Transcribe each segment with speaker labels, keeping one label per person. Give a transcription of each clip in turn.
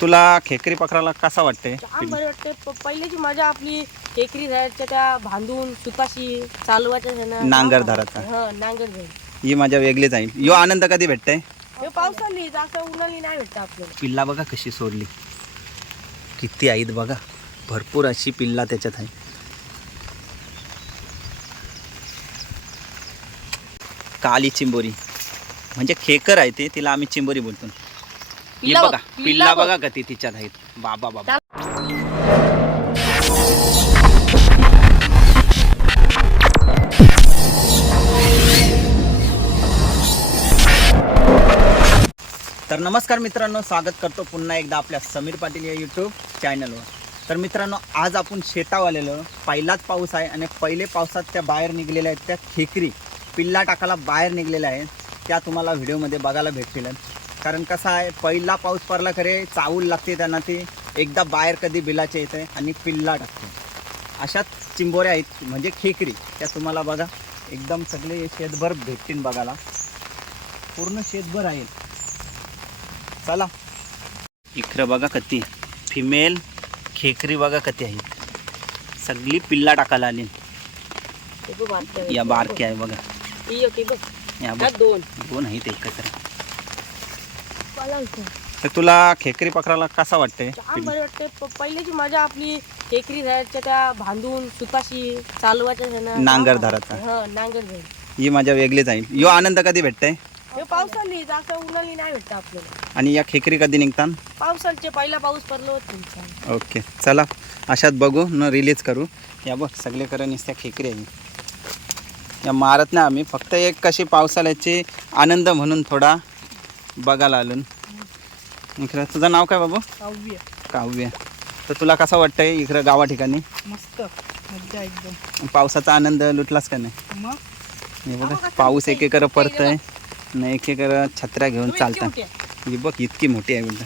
Speaker 1: तुला खेकरी पकडायला कसा वाटते
Speaker 2: जाम बरे वाटते प- पहिल्याची मजा आपली टेकरी जायच्या त्या बांधून सुताशी चालवायच्या ह्यानं.
Speaker 1: नांगर धरायचा.
Speaker 2: हा नांगर
Speaker 1: ही मजा वेगळीच आहे. यो आनंद कधी भेटते
Speaker 2: हे पावसाली असं उन्हाळी नाही भेटत आपल्याला.
Speaker 1: पिल्ला बघा कशी सोडली. किती आहेत बघा. भरपूर अशी पिल्ला त्याच्यात आहे. काली चिंबोरी. म्हणजे खेकर आहे ते तिला आम्ही चिंबोरी बोलतो. ही
Speaker 2: पिल्ला
Speaker 1: बघा
Speaker 2: बघ,
Speaker 1: पिल्ला
Speaker 2: बघ.
Speaker 1: बघा. कधी तिच्यात आहेत बाबा बाबा. तर नमस्कार मित्रांनो स्वागत करतो पुन्हा एकदा आपल्या समीर पाटील या यूट्यूब चॅनलवर तर मित्रांनो आज आपण शेतावर आलेलो पहिलाच पाऊस आहे आणि पहिले पावसात त्या बाहेर निघलेल्या आहेत त्या खेकरी. पिल्ला टाकायला बाहेर निघलेल्या आहेत. त्या तुम्हाला व्हिडिओमध्ये बघायला भेटतील. कारण कसं आहे पहिला पाऊस पडला खरे चावूल लागते त्यांना ती. एकदा बाहेर कधी बिलाचे येते आणि पिल्ला टाकते. अशाच चिंबोऱ्या आहेत म्हणजे खेकरी त्या तुम्हाला बघा एकदम सगळे शेतभर भेटतील बघायला. पूर्ण शेतभर आहे. चला. इकडं बघा कती. फिमेल खेकरी बघा कती आहेत सगळी पिल्ला टाकायला आली. या बारकी आहे बघा. या
Speaker 2: दोन.
Speaker 1: दोन आहेत एकत्र. तर तुला खेकरी पकडायला कसा वाटते
Speaker 2: बरे वाटते प- पहिल्याची मजा आपली टेकरी जायच्या त्या बांधून सुताशी चालवायच्या ह्यानं.
Speaker 1: नांगर धरायचा.
Speaker 2: हा नांगर
Speaker 1: ही मजा वेगळीच आहे यो आनंद कधी भेटते
Speaker 2: हे पावसाली उन्हाळी नाही भेटत आपल्याला.
Speaker 1: आणि या खेकरी कधी निघतात
Speaker 2: पावसालचे पहिला पाऊस पडलो तुमचा.
Speaker 1: ओके चला अशात बघू न रिलीज करू. या बघ सगळीकडे नुसत्या खेकरी आहे या मारत नाही आम्ही फक्त एक कशी पावसाळ्याची आनंद म्हणून थोडा बघायला आलो इकडं तुझं नाव काय बाबू?
Speaker 2: काव्य.
Speaker 1: काव्य. तर तुला कसं वाटतंय इकडं गावा ठिकाणी
Speaker 2: मस्त. मज्जा एकदम.
Speaker 1: पावसाचा आनंद लुटलास का नाही?
Speaker 2: मग?
Speaker 1: हे बघा पाऊस एकेकडं पडतंय. आणि एकेकडं छत्र्या घेऊन चालतात ही बघ इतकी मोठी आहे बिल्डर.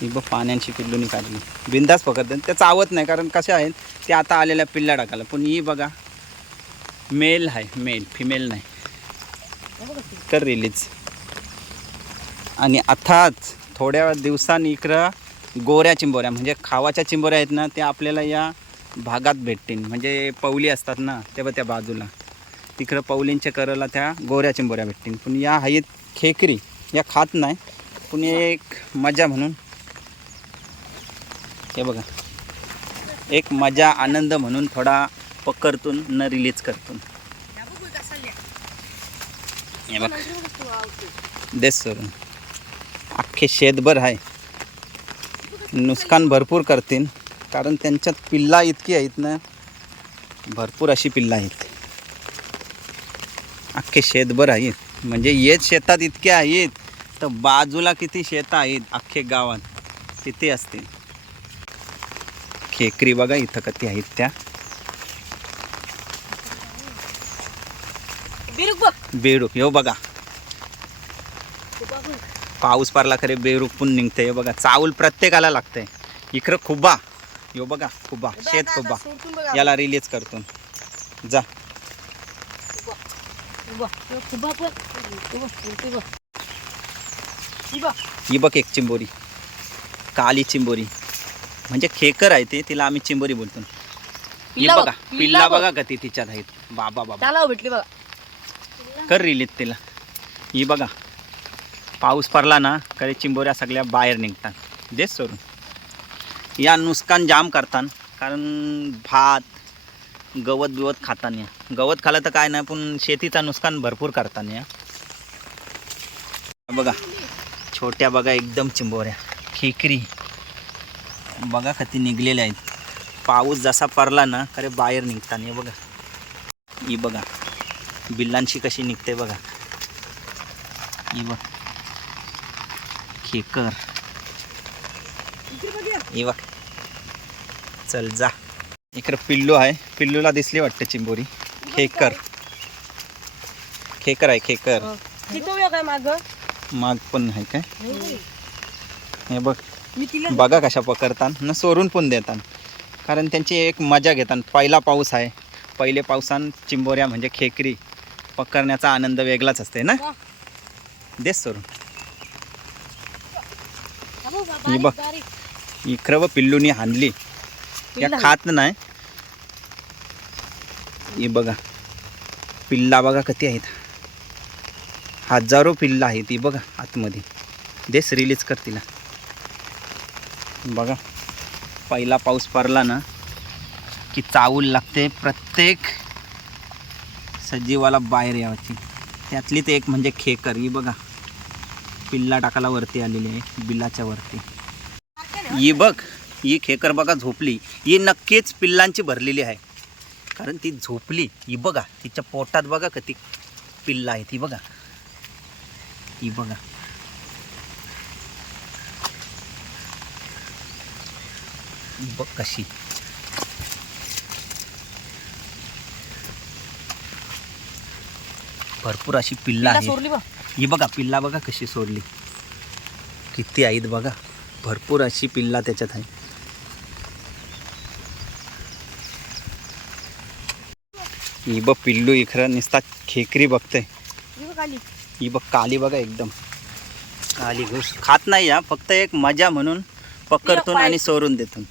Speaker 1: ही बघ पाण्याची पिल्लूनी काढली. बिंदास पकडतात त्या चावत नाही कारण कशा आहेत ते आता आलेल्या पिल्ला टाकायला पण ही बघा मेल आहे मेल फिमेल नाही. तर रिलीज आणि आताच थोड्या दिवसांनी इकडं गोऱ्या चिंबोऱ्या म्हणजे खावाच्या चिंबोऱ्या आहेत ना त्या आपल्याला या भागात भेटतील. म्हणजे पवली असतात ना तेव्हा त्या बाजूला. तिकडं पवलींच्या करला त्या गोऱ्या चिंबोऱ्या भेटतील. पण या आहेत खेकरी. या खात नाही पण एक मजा म्हणून. हे बघा. एक मजा आनंद म्हणून थोडा पकडतून न रिलीज करतून. हे बघ. देस सोडून. अख्खे शेतभर आहे. नुकसान भरपूर करतील. कारण त्यांच्यात पिल्ला इतकी आहेत ना भरपूर अशी पिल्ला आहेत. अख्खे शेतभर आहेत. म्हणजे येत शेतात इतके आहेत तर बाजूला किती शेतं आहेत अख्खे गावात किती असतील. खेकरी बघा इथं कधी आहेत त्या.
Speaker 2: बिरुक बघ.
Speaker 1: बेडूक हो बघा. पाऊस पडला खरे बेरूक पण निघते हे बघा. चावल प्रत्येकाला लागतंय. इकडं खुबा यो बघा खुबा शेत खुबा याला रिलीज करतो जा. ही बघ. एक चिंबोरी. काली चिंबोरी. म्हणजे खेकर आहे ते तिला आम्ही चिंबोरी बोलतो. ही
Speaker 2: बघ, पिल्ला बघ.
Speaker 1: बघा का ती तिच्यात आहेत. बाबा बाबा.
Speaker 2: त्याला भेटली बघा.
Speaker 1: कर रिलीत तिला. ही बघा पाऊस पडला ना कधी चिंबोऱ्या सगळ्या बाहेर निघतात. देश सोडून. या नुकसान जाम करतात कारण भात गवत बिवत खाताना गवत खालं तर काय नाही पण शेतीचं नुकसान भरपूर करताना या. बघा छोट्या बघा एकदम चिंबोऱ्या. खेकरी. बघा कधी निघलेल्या आहेत. पाऊस जसा पडला ना खरे बाहेर निघताना हे बघा. ही बघा. बिल्लांची कशी निघते बघा. ही बघ. खेकर. ही बघ. चल जा. इकडं पिल्लू आहे. पिल्लूला दिसली वाटतं चिंबोरी. खेकर. खेकर आहे खेकर.
Speaker 2: काय माग?
Speaker 1: माग पण आहे काय? हे बघ. बघा कशा पकडतात न सोडून पण देतात कारण त्यांची एक मजा घेतात पहिला पाऊस आहे. पहिले पावसान चिंबोऱ्या म्हणजे खेकरी. पकडण्याचा आनंद वेगळाच असते ना?
Speaker 2: हा.
Speaker 1: देस सोडून. ही बघ. व पिल्लूनी हाणली. या खात नाही. ही बघा. पिल्ला बघा किती आहेत. हजारो पिल्ला आहेत ती बघा आतमध्ये. देस रिलीज कर तिला. बघा. पहिला पाऊस पडला ना की चावल लागते प्रत्येक सजीवाला बाहेर यावाची. त्यातली ते एक म्हणजे खेकर. ही बघा. पिल्ला टाकायला वरती आलेली आहे. बिलाच्या वरती. ही बघ. ही खेकर बघा झोपली. ही नक्कीच पिल्लांची भरलेली आहे. कारण ती झोपली. ही बघा. तिच्या पोटात बघा किती पिल्ला आहे ती बघा. ही बघा. बघ कशी. भरपूर अशी पिल्ला आहे
Speaker 2: सोडली
Speaker 1: ही बघा पिल्ला बघा कशी सोडली. किती आहेत बघा. भरपूर अशी पिल्ला त्याच्यात आहे ही बघ पिल्लू इकडं नुसता खेकरी बघते
Speaker 2: ही बघ
Speaker 1: काली. बघा एकदम. काली घुस खात नाही या फक्त एक मजा म्हणून पकडतून आणि सोडून देतून.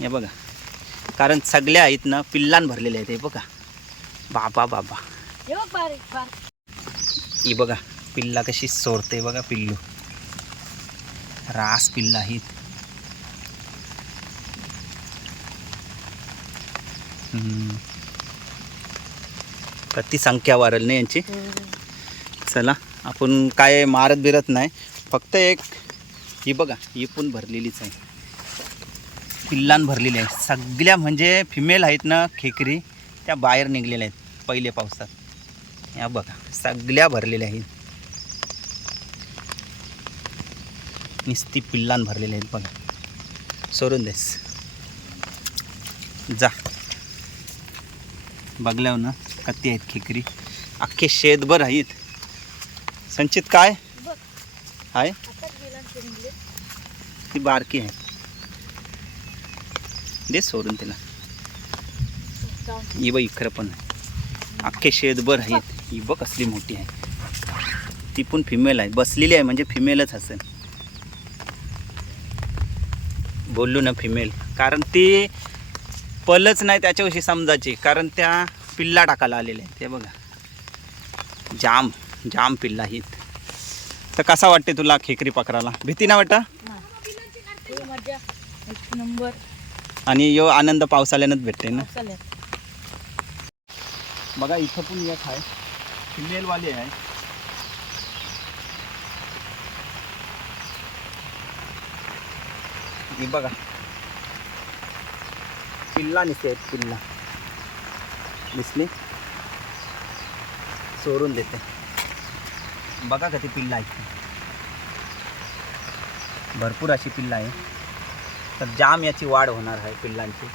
Speaker 1: हे बघा. कारण सगळ्या आहेत ना पिल्लान भरलेले आहेत हे बघा. बाबा बाबा.
Speaker 2: ही बघा
Speaker 1: पिल्ला कशी सोडते बघा पिल्लू. रास पिल्ला आहेत प्रति संख्या वाढल नाही यांची? चला आपण काय मारत बिरत नाही. फक्त एक ही बघा ही पण भरलेलीच आहे. पिल्लान भरलेली आहे. सगळ्या म्हणजे फिमेल आहेत ना खेकरी त्या बाहेर निघलेल्या आहेत पहिले पावसात. या बघा सगळ्या भरलेल्या आहेत. निस्ती पिल्लान भरलेल्या आहेत बघा. सोडून देस. जा. बघल्यावर ना कत्ती आहेत खेकरी. अख्खे शेतभर आहेत. संचित काय? आहे
Speaker 2: ते
Speaker 1: बारकी आहे. दे सोडून तिला. ही बघ इकडं पण आहे. अख्खे शेतभर आहेत. ही बघ कसली मोठी आहे. ती पण फिमेल आहे. बसलेली आहे म्हणजे फिमेलच असेल. बोललो ना फिमेल कारण ती पलच नाही त्याच्याविषयी समजायची. कारण त्या पिल्ला टाकायला आलेल्या आहेत. ते बघा. जाम जाम पिल्ला आहेत. तर कसा वाटते तुला खेकरी पकडायला? भीती
Speaker 2: हे मजा एक नंबर
Speaker 1: आणि यो आनंद पावसाळ्यानंच भेटते ना? बघा इथं पण एक आहे. फिमेलवाले आहे. ही बघा. पिल्ला निसते आहेत पिल्ला. दिसली? सोडून देते. बघा का ती पिल्ला आहे. भरपूर अशी पिल्ला आहे. तर जाम याची वाढ होणार आहे पिल्लांची.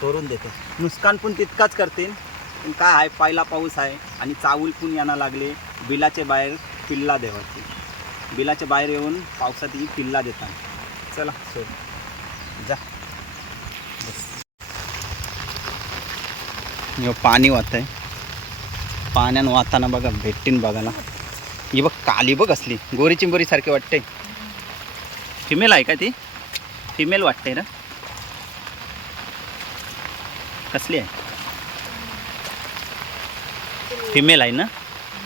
Speaker 1: सोडून देते. नुकसान पण तितकाच करतील. पण काय आहे पहिला पाऊस आहे आणि चावूल पण यांना लागले. बिलाचे बाहेर पिल्ला देवाची. बिलाच्या बाहेर येऊन पावसात ही पिल्ला देतात. चला सोड. जा. पाणी वाहत आहे पाण्यानं वाहताना बघा भेटतीन बघायला. ही बघ काली बघ असली. गोरी चिंबोरी सारखी वाटते. फिमेल आहे का ती? फिमेल वाटते ना? कसली आहे? फिमेल आहे ना?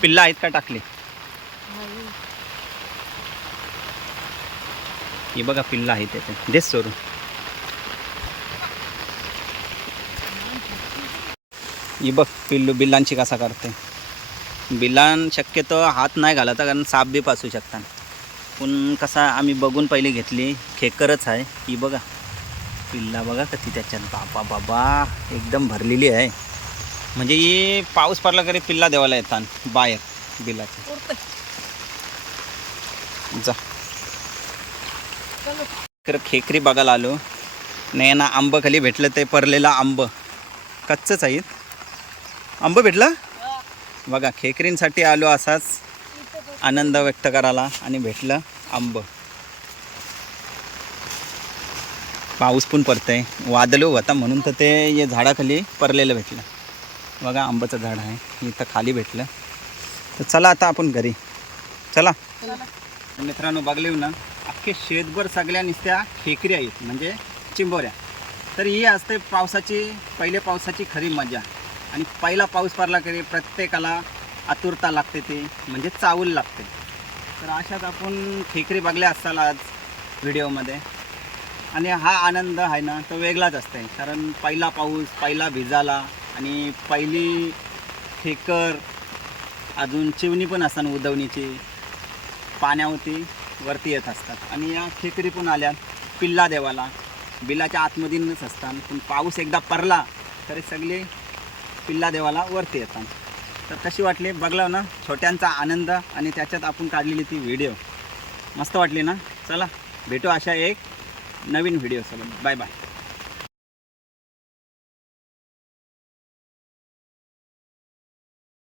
Speaker 1: पिल्ला आहेत का टाकली? ही बघा पिल्ला आहे त्याचे देस सोडून. ही बघ पिल्लू बिल्लांची कसा करते. बिल्लां शक्यतो हात नाही घालत कारण साप बी पासू शकतात पण कसा आम्ही बघून पहिली घेतली खेकरच आहे. ही बघा. पिल्ला बघा कधी त्याच्यात बाबा बाबा एकदम भरलेली आहे. म्हणजे ही पाऊस पडला तरी पिल्ला देवाला येतात बाहेर बिलाचे. जा. खरं खेकरी बघायला आलो. नाही ना आंब खाली भेटलं ते परलेला आंब. कच्चंच आहेत आंब भेटला? बघा खेकरींसाठी आलो असाच आनंद व्यक्त करायला आणि भेटलं आंब. पाऊस पण पडतंय. वादळ होता म्हणून तर ते झाडाखाली परलेलं भेटलं. बघा आंबाचं झाड आहे. इथं खाली भेटलं. तर चला आता आपण घरी. चला. मित्रांनो बघले ना. अख्खे शेतभर सगळ्या नुसत्या खेकरी आहेत. म्हणजे चिंबोऱ्या. तर ही असते पावसाची पहिले पावसाची खरी मजा. आणि पहिला पाऊस पडला की प्रत्येकाला आतुरता लागते ती. म्हणजे चावूल लागते. तर अशात आपण खेकरी बघल्या असाल आज व्हिडिओमध्ये. आणि हा आनंद आहे ना तो वेगळाच असते कारण पहिला पाऊस पहिला भिजाला आणि पहिली खेकर अजून चिवणी पण असतात उदवणीची पाण्यावरती वरती येत असतात. आणि या खेकरी पण आल्या पिल्ला देवाला. बिलाच्या आतमधीनच असतात. पण पाऊस एकदा पडला तरी सगळे पिल्ला देवाला वरती येतात. तर कशी वाटली? बघला ना. छोट्यांचा आनंद आणि त्याच्यात आपण काढलेली ती व्हिडिओ मस्त वाटली ना? चला भेटू अशा एक नवीन व्हिडिओसोबत बाय बाय